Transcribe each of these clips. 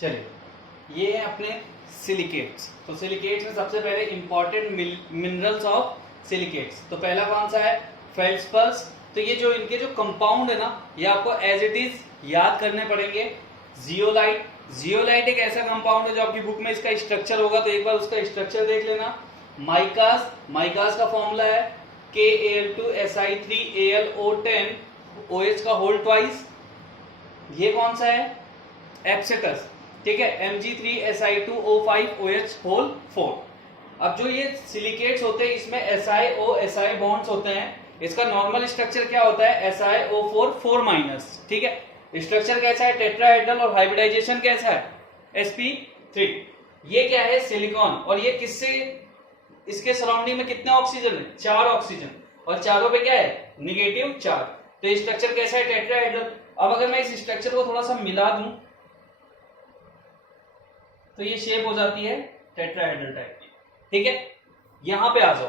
चलिए, ये है अपने सिलिकेट्स। तो सिलिकेट्स में सबसे पहले इंपॉर्टेंट मिनरल्स ऑफ सिलिकेट्स। तो पहला कौन सा है? फेल्सपर्स। तो ये जो इनके जो कंपाउंड है ना, ये आपको एज इट इज याद करने पड़ेंगे। जियोलाइट, जियोलाइट एक ऐसा कंपाउंड है जो आपकी बुक में इसका स्ट्रक्चर होगा, तो एक बार उसका स्ट्रक्चर देख लेना। माइकास, माइकास का फॉर्मूला है KAl2Si3Al O10 OH का होल ट्वाइस। ये कौन सा है? एप्सिटस, ठीक है, Mg3Si2O5OH होल 4। अब जो ये सिलिकेट्स होते हैं इसमें SiO बॉन्ड्स होते हैं। इसका नॉर्मल स्ट्रक्चर क्या होता है? SiO4 4-, ठीक है। स्ट्रक्चर कैसा है? टेट्राहेड्रल। और हाइब्रिडाइजेशन कैसा है? sp3। ये क्या है? सिलिकॉन। और ये किससे, इसके सराउंडिंग में कितने ऑक्सीजन है? 4 ऑक्सीजन। और चारों पे क्या है? Negative charge. तो ये स्ट्रक्चर कैसा है? टेट्राहेड्रल। अब अगर मैं इस स्ट्रक्चर को थोड़ा सा मिला दूं तो ये शेप हो जाती है टेट्राहेड्रल टाइप की, ठीक है। यहां पे आ जाओ,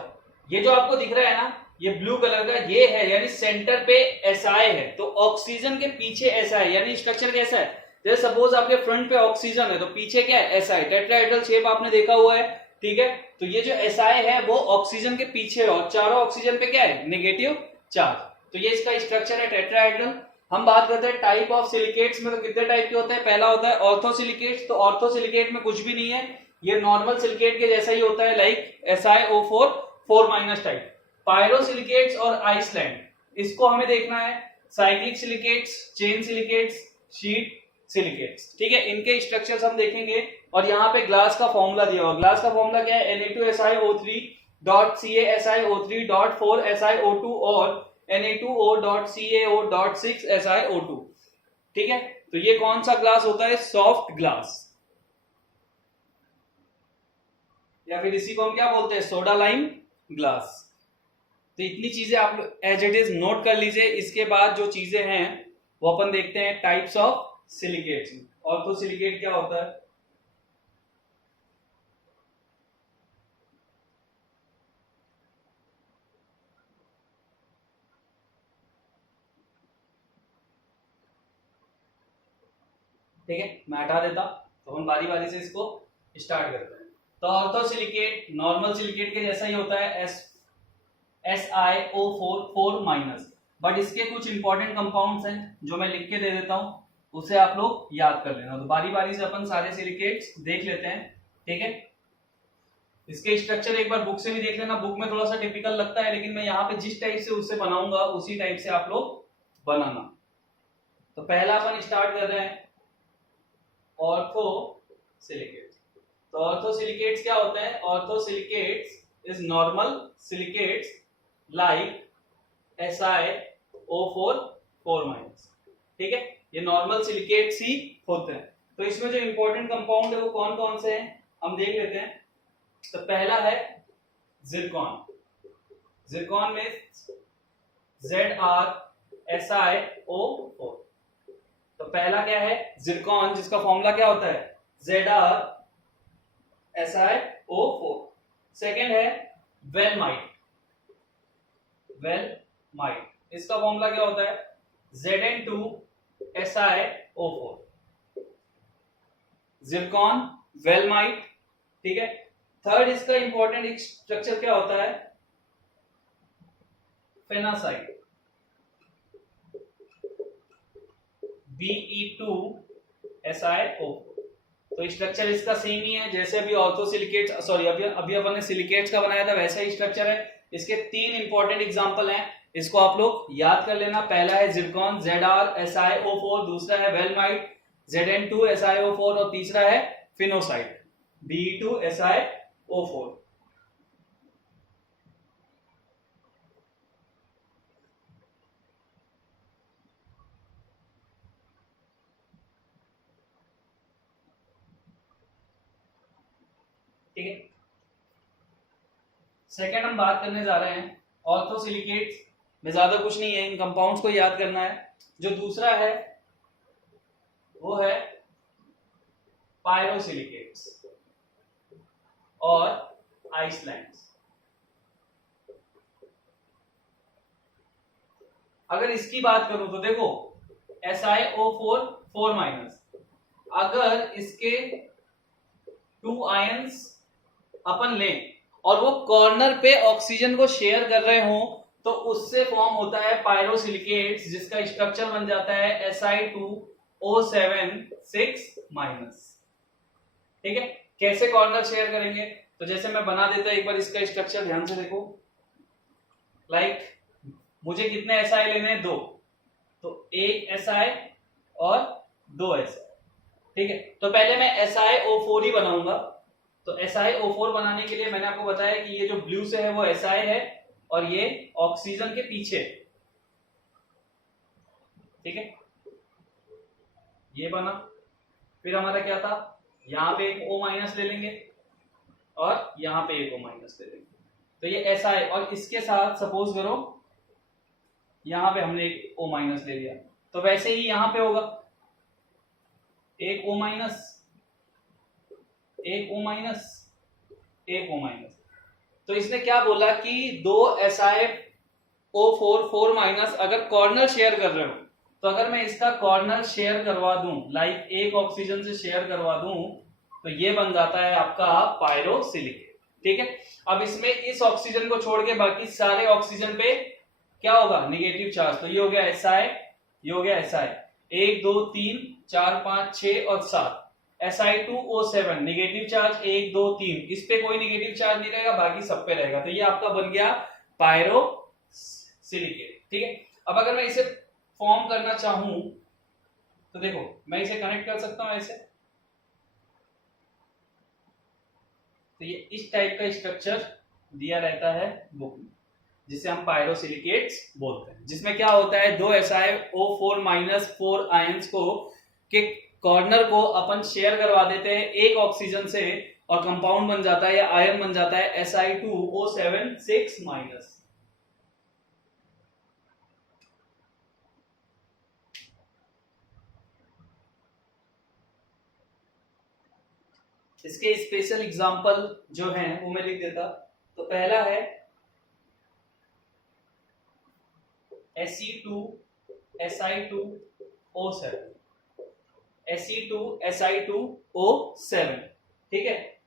ये जो आपको दिख रहा है ना, ये ब्लू कलर का, ये है यानी सेंटर पे Si है। तो ऑक्सीजन के पीछे Si यानी स्ट्रक्चर कैसा है? जैसे सपोज आपके फ्रंट पे ऑक्सीजन है तो पीछे क्या है? Si। टेट्राहेड्रल शेप आपने देखा हुआ है, ठीक है। तो ये जो Si है वो ऑक्सीजन के पीछे है और चारों ऑक्सीजन पे क्या है? Negative charge. तो ये इसका स्ट्रक्चर है टेट्राहेड्रल। हम बात करते हैं टाइप ऑफ सिलिकेट्स में, तो कितने टाइप के होते हैं? पहला होता है ऑर्थोसिलिकेट्स। तो ऑर्थोसिलिकेट में कुछ भी नहीं है, ये नॉर्मल सिलिकेट के जैसा ही होता है, लाइक SiO4 4- टाइप। पायरोसिलिकेट्स और आइसलैंड, इसको हमें देखना है। Cyclic silicates, chain silicates, sheet silicates, ठीक है। इनके स्ट्रक्चर्स हम देखेंगे। और यहाँ पे ग्लास का फॉर्मूला दिया हुआ। ग्लास का फॉर्मूला क्या है? Na2SiO3.CaSiO3.4SiO2 और Na2O.CaO.6SiO2, ठीक है। तो ये कौन सा ग्लास होता है? सॉफ्ट ग्लास, या फिर इसी को हम क्या बोलते हैं? Soda lime glass. तो इतनी चीजें आप एज इट इज नोट कर लीजिए। इसके बाद जो चीजें हैं वो अपन देखते हैं टाइप्स ऑफ सिलिकेट्स में। ऑर्थोसिलिकेट क्या होता है? ठीक है, मैं हटा देता, तो हम बारी बारी से इसको स्टार्ट करते हैं। तो ऑर्थोसिलिकेट नॉर्मल सिलिकेट के जैसा ही होता है, SiO4 4-। बट इसके कुछ इंपॉर्टेंट कंपाउंड्स हैं जो मैं लिख के दे देता हूं, उसे आप लोग याद कर लेना। तो बारी बारी से अपन सारे सिलिकेट्स देख लेते हैं, ठीक है। इसके स्ट्रक्चर एक बार बुक से भी देख लेना। बुक में थोड़ा सा टिपिकल लगता है, लेकिन मैं यहाँ पे जिस टाइप से उससे बनाऊंगा उसी टाइप से आप लोग बनाना। तो पहला अपन स्टार्ट कर रहे हैं ऑर्थोसिलिकेट्स। तो ऑर्थोसिलिकेट्स क्या होते हैं? Orthosilicates is normal silicates like SiO4 4-, ठीक है। ये नॉर्मल सिलिकेट्स ही होते हैं। तो इसमें जो इंपॉर्टेंट कंपाउंड है वो कौन कौन से हैं हम देख लेते हैं। तो पहला है जिरकॉन। जिरकॉन में ZrSiO4। तो पहला क्या है? जिरकॉन, जिसका फॉर्मूला क्या होता है? ZrSiO4। सेकेंड है वेलमाइट। वेलमाइट, इसका फॉर्मूला क्या होता है? Zn2SiO4। जिरकॉन, वेलमाइट, ठीक है। थर्ड इसका इंपॉर्टेंट एक स्ट्रक्चर क्या होता है? फेनासाइट, Be2SiO4। तो स्ट्रक्चर इसका सेम ही है जैसे अभी ऑर्थोसिलिकेट्स, सॉरी अभी अपन ने सिलिकेट्स का बनाया था, वैसा ही स्ट्रक्चर है। इसके 3 इंपॉर्टेंट एग्जांपल हैं, इसको आप लोग याद कर लेना। पहला है जिरकॉन ZrSiO4, दूसरा है वेलमाइट Zn2SiO4 और तीसरा है फिनोसाइट Be2SiO4। ठीक है। सेकेंड हम बात करने जा रहे हैं ऑर्थोसिलिकेट्स में, ज्यादा कुछ नहीं है, इन कंपाउंड्स को याद करना है। जो दूसरा है वो है पायरोसिलिकेट्स और आइसलैंड्स। अगर इसकी बात करूं तो देखो SiO4 4-, अगर इसके 2 आयंस अपन लें और वो कॉर्नर पे ऑक्सीजन को शेयर कर रहे हो तो उससे फॉर्म होता है पायरोसिलिकेट्स, जिसका स्ट्रक्चर बन जाता है Si2O7 6-। ठीक है, कैसे कॉर्नर शेयर करेंगे? तो जैसे मैं बना देता हूं एक बार इसका स्ट्रक्चर, ध्यान से देखो। मुझे कितने Si लेने हैं? 2, तो एक Si और 2 Si। ठीक है, तो पहले मैं SiO4 ही बनाऊंगा। तो SiO4 बनाने के लिए मैंने आपको बताया कि ये जो ब्लू से है वो Si है और ये ऑक्सीजन के पीछे। ठीक है, ये बना। फिर हमारा क्या था, यहां पे एक O- ले लेंगे और यहां पे एक O- ले लेंगे। तो ये Si और इसके साथ सपोज करो यहां पे हमने एक O- ले लिया, तो वैसे ही यहां पे होगा एक O-, एक O-, एक O-। तो इसने क्या बोला कि 2 SiO4 4- अगर कॉर्नर शेयर कर रहे हो, तो अगर मैं इसका कॉर्नर शेयर करवा दूं, लाइक एक ऑक्सीजन से शेयर करवा दूं, तो ये बन जाता है आपका पायरोसिलिकेट। ठीक है, अब इसमें इस ऑक्सीजन को छोड़ के बाकी सारे ऑक्सीजन पे क्या होगा? Negative charge. तो ये हो गया Si, ये हो गया Si, 1 2 3 4 5 6 और 7। Si2O7 नेगेटिव चार्ज 1 2 3, इस पे कोई नेगेटिव चार्ज नहीं रहेगा, बाकी सब पे रहेगा। तो ये आपका बन गया पायरोसिलिकेट। ठीक है, अब अगर मैं इसे फॉर्म करना चाहूं तो देखो मैं इसे कनेक्ट कर सकता हूं ऐसे। तो ये इस टाइप का स्ट्रक्चर दिया रहता है बुक में, जिसे हम पायरोसिलिकेट्स बोलते हैं, जिसमें क्या होता है 2 SiO4- 4 आयंस को के कॉर्नर को अपन शेयर करवा देते हैं एक ऑक्सीजन से और कंपाउंड बन जाता है या आयन बन जाता है Si2O7 6-। इसके स्पेशल एग्जांपल जो हैं वो मैं लिख देता। तो पहला है Se2Si2O7, Se2Si2O7। ठीक है,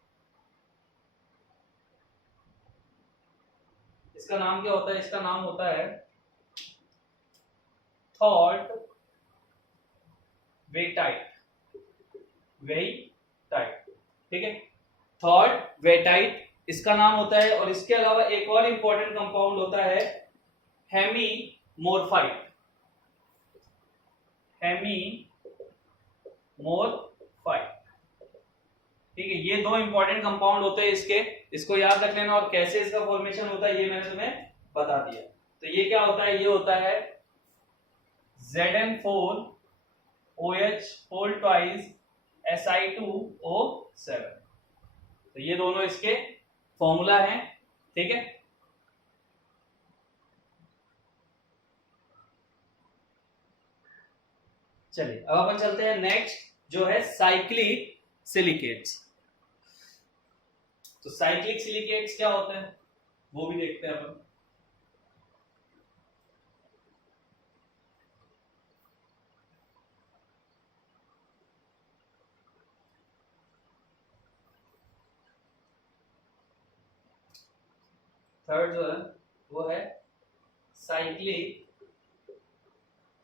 इसका नाम क्या होता है? इसका नाम होता है थॉट वेटाइट, वेटाइट। ठीक है, थॉट वेटाइट इसका नाम होता है। और इसके अलावा एक और इंपॉर्टेंट कंपाउंड होता है हेमीमोरफाइट, हेमीमोरफाइट। ठीक है, ये 2 इंपॉर्टेंट कंपाउंड होते हैं इसके, इसको याद रख लेना। और कैसे इसका फॉर्मेशन होता है ये मैंने तुम्हें बता दिया। तो ये क्या होता है? ये होता है Zn4OH4 twice Si2O7। तो ये दोनों इसके फॉर्मूला हैं। ठीक है, चलिए अब अपन चलते हैं नेक्स्ट, जो है साइक्लिक सिलिकेट्स। तो साइक्लिक सिलिकेट्स क्या होते हैं वो भी देखते हैं अपन। थर्ड जो है वो है साइक्लिक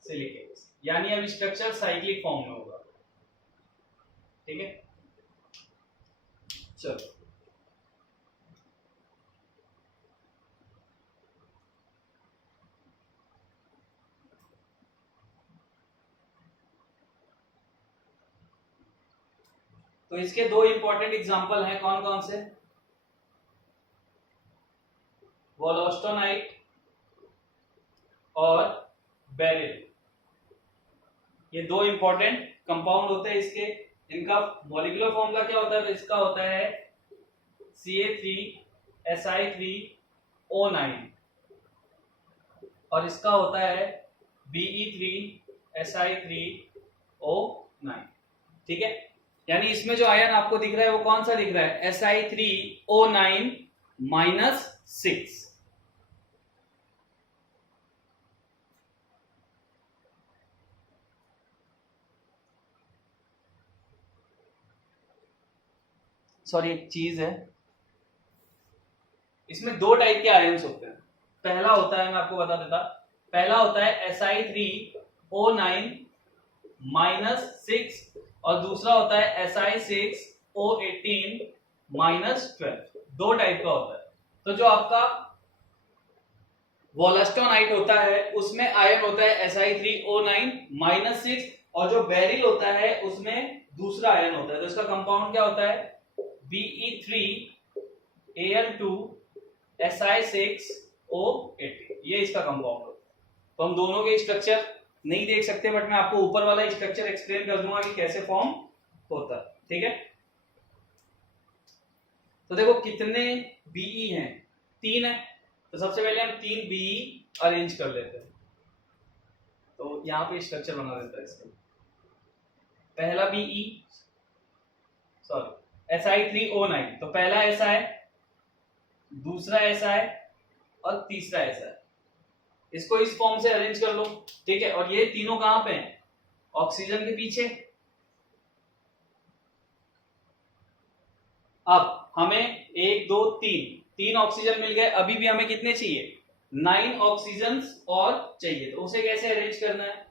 सिलिकेट्स, यानी अब स्ट्रक्चर साइक्लिक फॉर्म में होगा। ठीक है, चलो तो इसके 2 इंपॉर्टेंट एग्जांपल हैं, कौन कौन से? वोलोस्टोनाइट और बेरिल। ये 2 इंपॉर्टेंट कंपाउंड होते हैं इसके। इनका मॉलिक्यूलर फॉर्मूला क्या होता है? तो इसका होता है Ca3Si3O9 और इसका होता है Be3Si3O9। ठीक है, यानी इसमें जो आयन आपको दिख रहा है वो कौन सा दिख रहा है? Si3O9-6। सॉरी एक चीज है, इसमें दो टाइप के आयन्स होते हैं। पहला होता है, मैं आपको बता देता, पहला होता है Si3O9 -6 और दूसरा होता है Si6O18 -12। दो टाइप का होता है। तो जो आपका वोलास्टोनाइट होता है उसमें आयन होता है Si3O9 -6 और जो बेरिल होता है उसमें दूसरा आयन होता है। तो इसका कंपाउंड क्या होता है? Be3Al2 Si6O18, ये इसका कंपाउंड होता है। तो हम दोनों के स्ट्रक्चर नहीं देख सकते, बट मैं आपको ऊपर वाला स्ट्रक्चर एक्सप्लेन कर दूंगा कि कैसे फॉर्म होता है। ठीक है, तो देखो कितने Be हैं, 3 है। तो सबसे पहले हम 3 Be अरेंज कर लेते हैं। तो यहां पे स्ट्रक्चर बना देता है इसका। पहला Be, सॉरी Si3O9, तो पहला ऐसा है, दूसरा ऐसा है और तीसरा ऐसा है। इसको इस फॉर्म से अरेंज कर लो। ठीक है, और ये तीनों कहां पे हैं? ऑक्सीजन के पीछे। अब हमें 1 2 3 ऑक्सीजन मिल गए। अभी भी हमें कितने चाहिए? 9 ऑक्सीजन और चाहिए। तो उसे कैसे अरेंज करना है?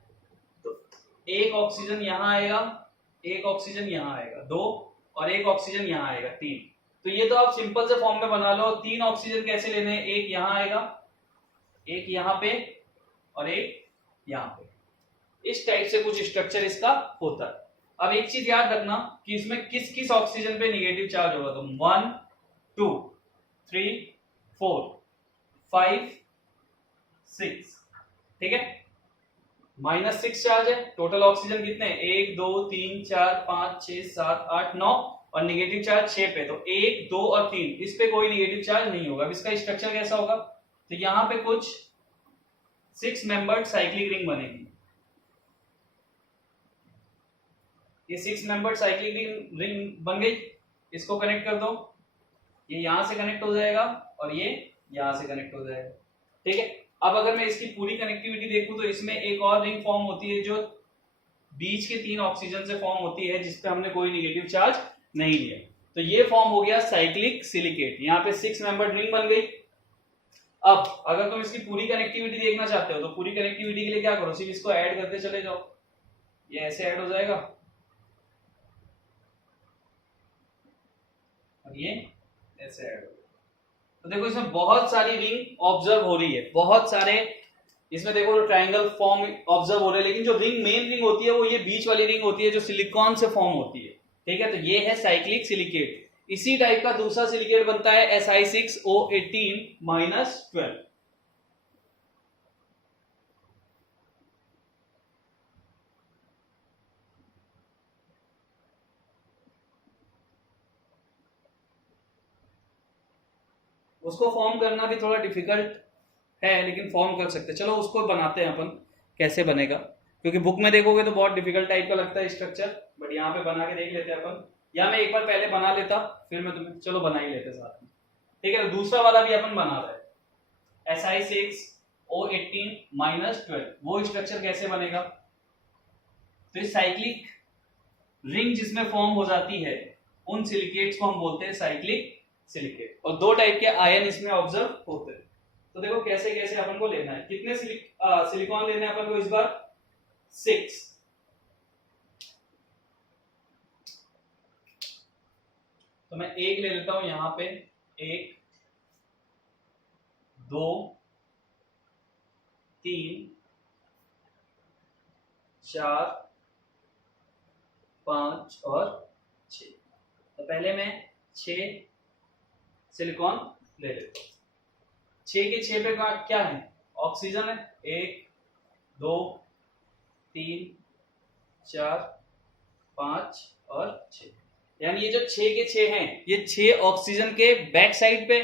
तो एक ऑक्सीजन यहां आएगा, एक ऑक्सीजन यहां आएगा 2 और एक ऑक्सीजन यहां आएगा 3। तो ये तो आप सिंपल से फॉर्म में बना लो। 3 ऑक्सीजन कैसे लेने हैं? एक यहां आएगा, एक यहां पे और एक यहां पे। इस टाइप से कुछ स्ट्रक्चर इसका होता है। अब एक चीज याद रखना कि इसमें किस किस ऑक्सीजन पे नेगेटिव चार्ज होगा। तो 1 2 3 4 5 6, ठीक है, -6 चार्ज है। टोटल ऑक्सीजन कितने? 1 2 3 4 5 6 7 8 9 और नेगेटिव चार्ज 6 पे। तो 1 2 और 3 इस पे कोई नेगेटिव चार्ज नहीं होगा। अब इसका स्ट्रक्चर कैसा होगा? तो यहां पे कुछ 6 मेंबर्ड साइक्लिक रिंग बनेगी। ये 6 मेंबर्ड साइक्लिक रिंग बन गई। इसको कनेक्ट कर दो, ये यहां से कनेक्ट हो जाएगा और ये यहां से कनेक्ट हो जाएगा। ठीक है, अब अगर मैं इसकी पूरी कनेक्टिविटी देखूं तो इसमें एक और रिंग फॉर्म होती है जो बीच के 3 ऑक्सीजन से फॉर्म होती है, जिसपे हमने कोई नेगेटिव चार्ज नहीं लिया। तो ये फॉर्म हो गया साइक्लिक सिलिकेट। यहाँ पे 6 मेंबर्ड रिंग बन गई। अब अगर तुम इसकी पूरी कनेक्टिविटी देखना चाहते हो तो पूरी कनेक्टिविटी के लिए क्या करो? सिर्फ इसको ऐड करते चले जाओ। ये ऐसे ऐड हो जाएगा और ये ऐसे ऐड हो जाएगा। तो देखो इसमें बहुत सारी रिंग ऑब्जर्व हो रही है, बहुत सारे इसमें देखो जो ट्रायंगल फॉर्म ऑब्जर्व हो रहे हैं। लेकिन जो रिंग मेन रिंग होती है वो ये बीच वाली रिंग होती है जो सिलिकॉन से फॉर्म होती है। ठीक है, तो ये है साइक्लिक सिलिकेट। इसी टाइप का दूसरा सिलिकेट बनता है Si6O18 -12। उसको फॉर्म करना भी थोड़ा डिफिकल्ट है, लेकिन फॉर्म कर सकते हैं। चलो उसको बनाते हैं अपन, कैसे बनेगा, क्योंकि बुक में देखोगे तो बहुत डिफिकल्ट टाइप का लगता है स्ट्रक्चर, बट यहाँ पे बना के देख लेते हैं अपन। या मैं एक बार पहले बना लेता फिर मैं तुम्हें, चलो बना ही लेते साथ में। ठीक है, तो दूसरा वाला भी अपन बना रहे हैं Si6O18 -12। वो स्ट्रक्चर कैसे बनेगा? तो इस साइक्लिक रिंग जिसमें फॉर्म हो जाती है उन सिलिकेट्स को हम बोलते हैं साइक्लिक सिलिकेट। और दो टाइप के आयन इसमें ऑब्जर्व होते हैं। तो देखो कैसे कैसे अपन को लेना है। कितने सिलिकॉन लेने हैं अपन को इस बार? 6। तो मैं एक ले लेता हूं यहां पे, 1 2 3 4 5 और 6। तो पहले मैं 6 सिलिकॉन ले लेता हूं। 6 के 6 पे क्या है? ऑक्सीजन है। 1 2 3 4 5 और 6। यानी ये जो 6 के 6 हैं ये 6 ऑक्सीजन के बैक साइड पे।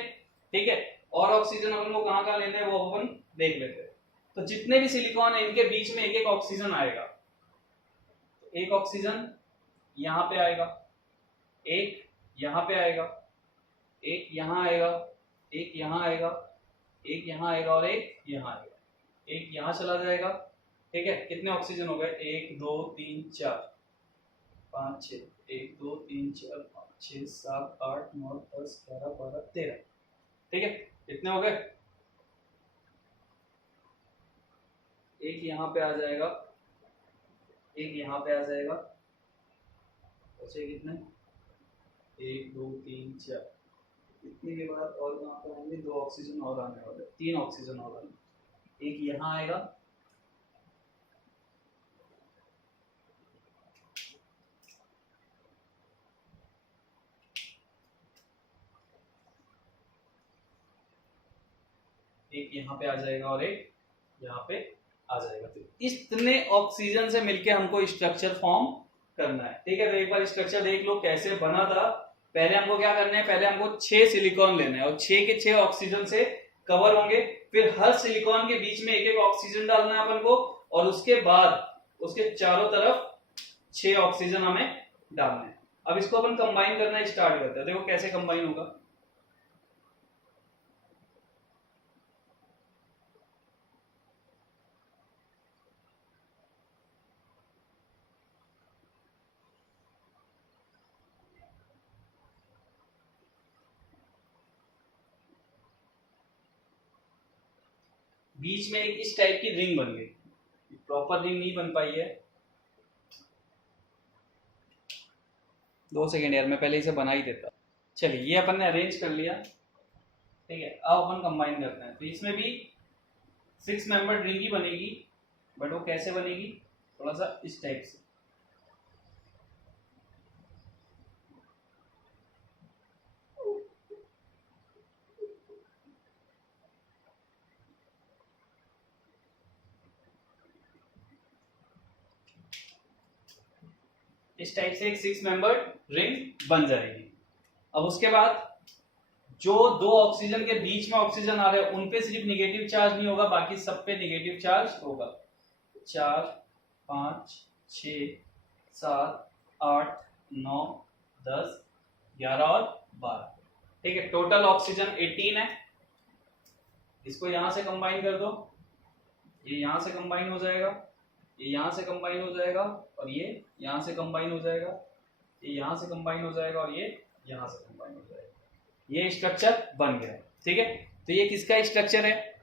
ठीक है, और ऑक्सीजन अपन को कहां कहां लेने हैं वो अपन देख लेते हैं। तो जितने भी सिलिकॉन है इनके बीच में एक एक ऑक्सीजन आएगा। तो एक ऑक्सीजन यहां पे आएगा, एक यहां पे आएगा, एक यहां आएगा, एक यहां आएगा, एक यहां आएगा और एक यहां आएगा, एक यहां चला जाएगा। ठीक है, कितने ऑक्सीजन हो गए? 1 2 3 4 5 6 1 2 3 4 5 6 7 8 9 10 11 12 13। ठीक है, इतने हो गए। एक यहाँ पे आ जाएगा, एक यहाँ पे आ जाएगा, बचे कितने, 1 2 3 4। इतने के बाद और कहाँ पे आएंगे, 2 ऑक्सीजन और आने वाले, 3 ऑक्सीजन और आने। एक यहाँ आएगा, एक यहाँ पे आ जाएगा और एक यहाँ पे आ जाएगा। तो इतने ऑक्सीजन से मिलके हमको स्ट्रक्चर फॉर्म करना है। ठीक है, तो एक बार स्ट्रक्चर देख लो कैसे बना था। पहले हमको क्या करना है, पहले हमको 6 सिलिकॉन लेना है और 6 के 6 ऑक्सीजन से कवर होंगे। फिर हर सिलिकॉन के बीच में एक एक ऑक्सीजन डालना है अपन को, और उसके बाद उसके चारों तरफ 6 ऑक्सीजन हमें डालने हैं। अब इसको अपन कंबाइन करना स्टार्ट करते हैं। देखो कैसे कंबाइन होगा। बीच में एक इस टाइप की रिंग बन गई, प्रॉपर रिंग नहीं बन पाई है। 2 सेकेंड यार, मैं पहले इसे बना ही देता। चलिए, ये अपन ने अरेंज कर लिया। ठीक है, अब अपन कंबाइन करते हैं। तो इसमें भी 6 मेंबर रिंग ही बनेगी, बट वो कैसे बनेगी, थोड़ा सा इस टाइप से। इस टाइप से एक 6 मेंबर रिंग बन जाएगी। अब उसके बाद जो 2 ऑक्सीजन के बीच में ऑक्सीजन आ रहे हैं उन पे सिर्फ निगेटिव चार्ज नहीं होगा, बाकी सब पे निगेटिव चार्ज होगा। 4 5 6 7 8 9 10 11 और 12। ठीक है, टोटल ऑक्सीजन 18 है। इसको यहां से कंबाइन कर दो, ये यहां से कंबाइन हो जाएगा, ये यहां से कंबाइन हो जाएगा, और ये यहां से कंबाइन हो जाएगा, ये यहां से कंबाइन हो जाएगा, और ये यहां से कंबाइन हो जाएगा। ये स्ट्रक्चर बन गया। ठीक है, तो ये किसका स्ट्रक्चर है,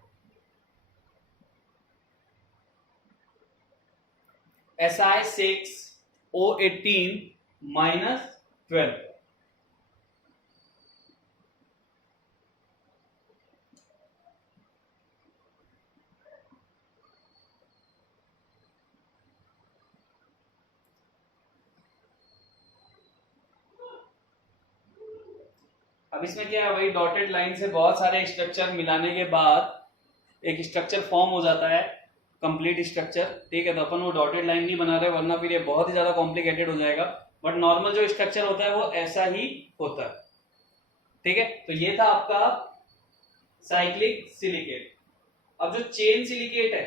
Si6O18-12। अब इसमें क्या है, वही डॉटेड लाइन से बहुत सारे स्ट्रक्चर मिलाने के बाद एक स्ट्रक्चर फॉर्म हो जाता है, कंप्लीट स्ट्रक्चर। ठीक है, तो अपन वो डॉटेड लाइन नहीं बना रहे, वरना फिर ये बहुत ही ज्यादा कॉम्प्लिकेटेड हो जाएगा। बट नॉर्मल जो स्ट्रक्चर होता है वो ऐसा ही होता है। ठीक है, तो ये था आपका साइक्लिक सिलिकेट। अब जो चेन सिलिकेट है,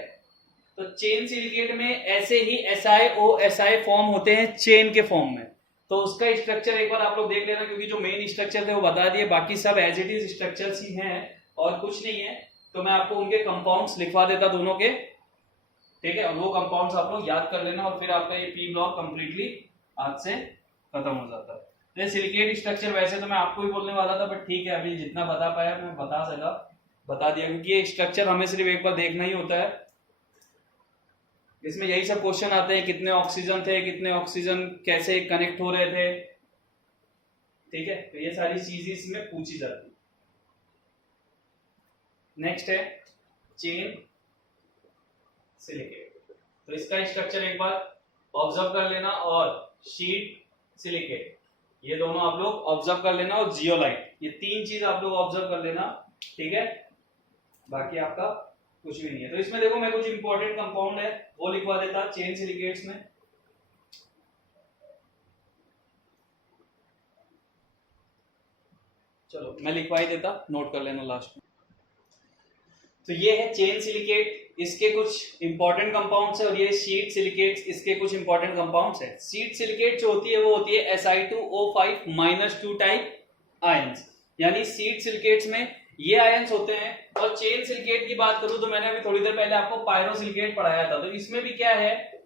तो चेन सिलिकेट में ऐसे ही SiO फॉर्म होते हैं चेन के फॉर्म में। तो उसका स्ट्रक्चर एक बार आप लोग देख लेना, क्योंकि जो मेन स्ट्रक्चर थे वो बता दिए, बाकी सब एज इट इज स्ट्रक्चर्स ही हैं और कुछ नहीं है। तो मैं आपको उनके कंपाउंड्स लिखवा देता दोनों के। ठीक है, और वो कंपाउंड्स आप लोग याद कर लेना, और फिर आपका ये पी ब्लॉक कंप्लीटली आज से खत्म हो जाता है। ये सिलिकेट स्ट्रक्चर वैसे तो मैं आपको ही बोलने वाला था, बट ठीक है, अभी जितना बता पाया मैं बता दिया, क्योंकि ये स्ट्रक्चर हमें सिर्फ एक बार देखना ही होता है। इसमें यही सब क्वेश्चन आते हैं, कितने ऑक्सीजन थे, कितने ऑक्सीजन कैसे कनेक्ट हो रहे थे। ठीक है, तो ये सारी चीजें इसमें पूछी जाती है। नेक्स्ट है चेन सिलिकेट। तो इसका स्ट्रक्चर एक बार ऑब्जर्व कर लेना, और शीट सिलिकेट, ये दोनों आप लोग ऑब्जर्व कर लेना, और जियोलाइट, ये 3 चीज आप लोग ऑब्जर्व कर लेना। ठीक है, बाकी आपका कुछ भी नहीं है। तो इसमें देखो, मैं कुछ इंपॉर्टेंट कंपाउंड है वो लिखवा देता चेन सिलिकेट्स में। चलो मैं लिखवा ही देता, नोट कर लेना लास्ट में। तो ये है चेन सिलिकेट, इसके कुछ इंपॉर्टेंट कंपाउंड्स है, और ये शीट सिलिकेट्स, इसके कुछ इंपॉर्टेंट कंपाउंड्स है। शीट सिलिकेट जो होती है वो होती है Si2O5-2 टाइप आयंस, यानी शीट सिलिकेट्स में ये आयंस होते हैं। और चेन सिलिकेट की बात करूं तो मैंने अभी थोड़ी देर पहले आपको पायरो सिलिकेट पढ़ाया था, तो इसमें भी क्या है,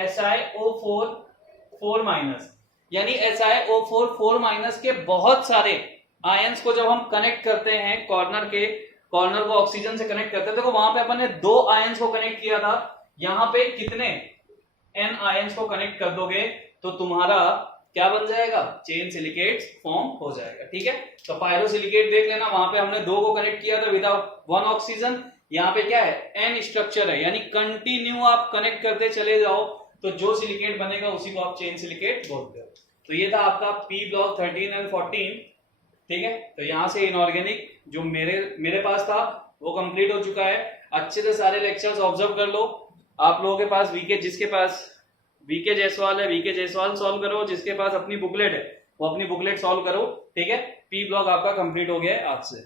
SiO4 4 माइनस, यानी SiO4 4 माइनस के बहुत सारे आयंस को जब हम कनेक्ट करते हैं कॉर्नर को ऑक्सीजन से कनेक्ट करते हैं, देखो वहां पे अपन ने 2 आयंस को कनेक्ट किया था, यहां पे कितने N आयंस को कनेक्ट कर दोगे तो तुम्हारा क्या बन जाएगा, चेन सिलिकेट्स फॉर्म हो जाएगा। ठीक है, तो पायरोसिलिकेट देख लेना, वहां पे हमने 2 को कनेक्ट किया था विदाउट 1 ऑक्सीजन, यहाँ पे क्या है N स्ट्रक्चर है, यानी कंटिन्यू आप कनेक्ट करते चले जाओ तो जो सिलिकेट बनेगा उसी को आप चेन सिलिकेट बोलते हो। तो ये था आपका पी ब्लॉक 13 एंड 14। ठीक है, तो यहां से इनऑर्गेनिक जो मेरे पास था वो कंप्लीट हो चुका है। अच्छे से सारे लेक्चर्स ऑब्जर्व कर लो। आप लोगों के पास जिसके पास वीके जायसवाल है, वीके जायसवाल सॉल्व करो, जिसके पास अपनी बुकलेट है वो अपनी बुकलेट सॉल्व करो। ठीक है, पी ब्लॉक आपका कंप्लीट हो गया है आज से।